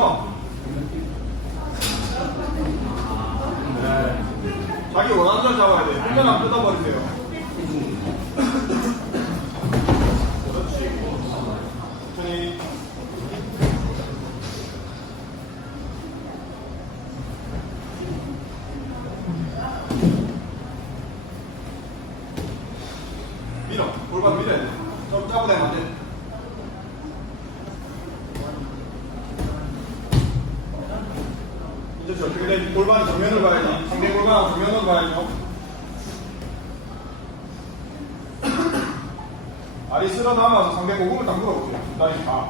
번. 네. 자기 원하는 잘 잡아야 돼. 풀면 안 뜯어버리세요. 그렇지. 천천히. 밀어. 골반 밀어야 돼. 좀 짜고대면 안 돼. 저 근데 골반 정면을 봐야지. 상대 골반 정면으로 봐야죠. 알이 쓸어 담아서 상대 고금을 딱 물어보세요. 다리 다.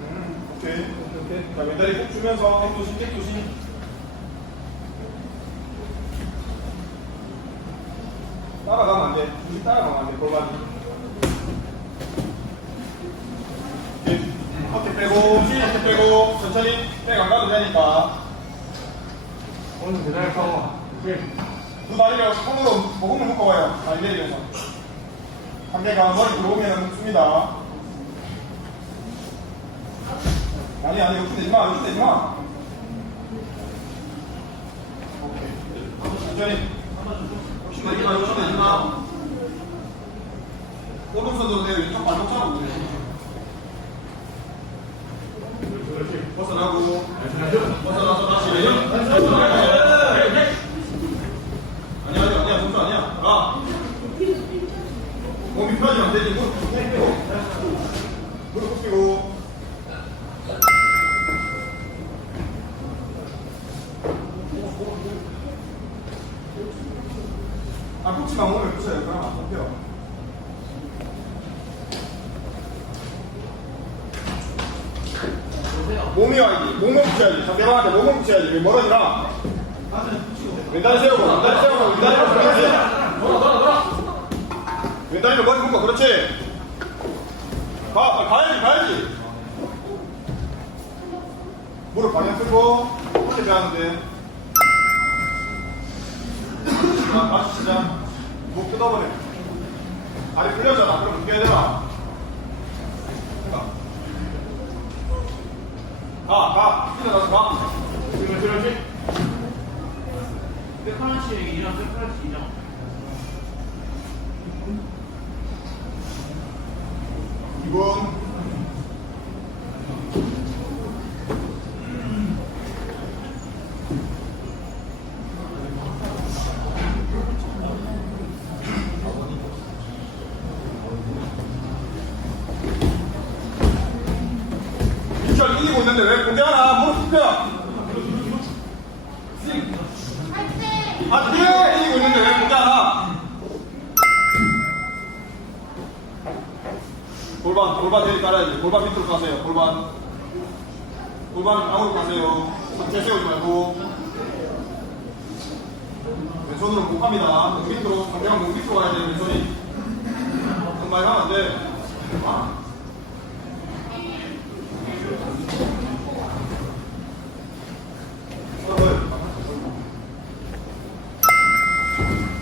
음, 오케이. 오케이. 자, 왼다리 꼭 주면서 핵도신, 핵도신. 따라가면 안 돼. 둘이 따라가면 안 돼. 골반이. 오케이. 어깨 빼고, 어깨 빼고, 천천히 백 안 가도 되니까. 오늘 대단히 파워. 두 다리를 손으로 목을 묶어봐요. 다리 내리면서. 상대가 머리 들어오면 묶습니다. 아니, 아니, 욕심내지 마, 욕심내지 마. 오케이. 천천히. 욕심내지 마, 욕심내지 마. 오른손으로 내 왼쪽 발목 잡고 그래. 벗어나고, 벗어나서 다시. 아니야, 아니야, 아니야, 점수 아니야. 가. 몸이 편하지면 안 되지. 무릎 꿇고. 무릎 꿇고. 아, 꽂지만 몸에 붙여요. 그럼 안 뽑혀. 몸이 와야지. 몸에 붙여야지. 상대방한테 몸에 붙여야지. 왜 멀어지나? 왼다리 세우고, 왼다리 세우고, 왼다리로 그렇지. 왼다리로 머리 묶어, 그렇지. 가, 아, 가야지, 가야지. 무릎 방향 틀고, 어떻게 배하는데. 자, 다시 시작. 목 뜯어버려. 다리 풀렸잖아. 그럼 묶여야 되나? 가. 가, 가. 일어나서 가. 그렇지, 그렇지. 백하나씩 인정, 백하나씩 인정. 이분 있는데 왜 공개하나 무릎 굽혀 아 뒤에 이기고 있는데 왜 공개하나 골반, 골반 대리 깔아야지. 골반 밑으로 가세요. 골반. 골반 방으로 가세요. 상체 세우지 말고. 왼손으로 목 갑니다. 목 밑으로, 상대방 목 밑으로 가야 돼, 왼손이. 많이 가면 안 돼. 아. 서로를.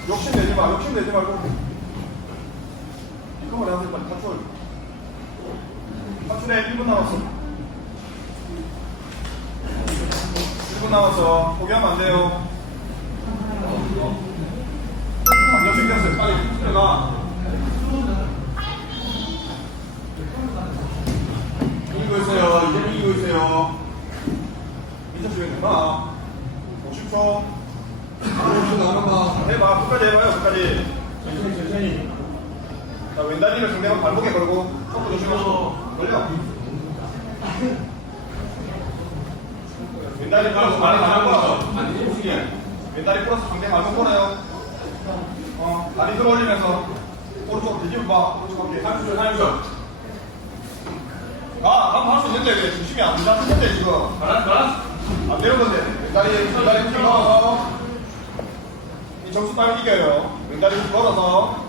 욕심내지 마, 욕심내지 말고. 이거만 하세요, 빨리 탈출. 탈출에 1분 남았어. 1분 남았어. 포기하면 안 돼요. 완전 신경쓰 빨리 들어가. 이기고 있어요. 이제 이기고 있어요. 2차 주행 된다. 50초. 50초 남았다. 해봐. 끝까지 해봐요. 끝까지. 천천히, 천천히. 자, 왼다리를 상대방 발목에 걸고 손도 조심하시고 걸려 왼다리 풀어서 많이 가는 거라서 왼다리 풀어서 상대 발목 걸어요 어, 다리 들어 올리면서 오른쪽 뒤집어 봐 오른쪽 어깨 한줄 한줄 가! 한번 할수 있는데 왜 중심이 안 잡히는데 지금 가라, 가라. 안 되는 건데 왼다리 왼다리 풀 걸어 정수 빨리 이겨요. 왼다리 걸어서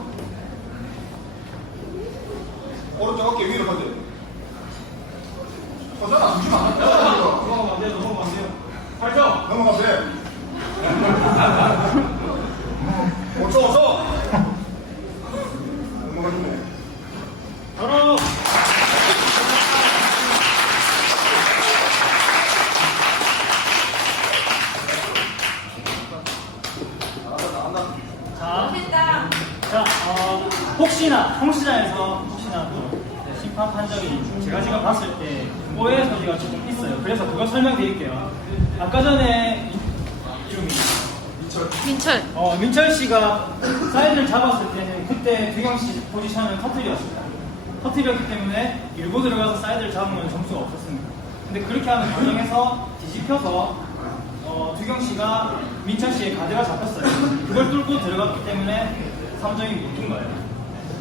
오른쪽 어깨 위로 건져. 서잖아, 주면 안 돼. 넘어가면 안 돼, 넘어가면 안 돼요. 팔죠? 넘어가면 돼. 혹시나 홍시장에서 혹시나 또 심판 판정이 제가 지금 봤을 때 오해 소지가 조금 있어요. 그래서 그거 설명드릴게요. 아까 전에 이름이 민철. 어, 민철 씨가 사이드를 잡았을 때는 그때 두경 씨 포지션은 터틀이었습니다. 터틀이었기 때문에 일부 들어가서 사이드를 잡으면 점수가 없었습니다. 근데 그렇게 하는 과정에서 뒤집혀서 어, 두경 씨가 민철 씨의 가드가 잡혔어요. 그걸 뚫고 들어갔기 때문에 3점이 못준 거예요.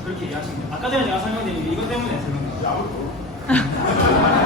그렇게 얘기하시면 돼요. 아까 전에 제가 설명드린 게 이것 때문에 설명드린 거예요.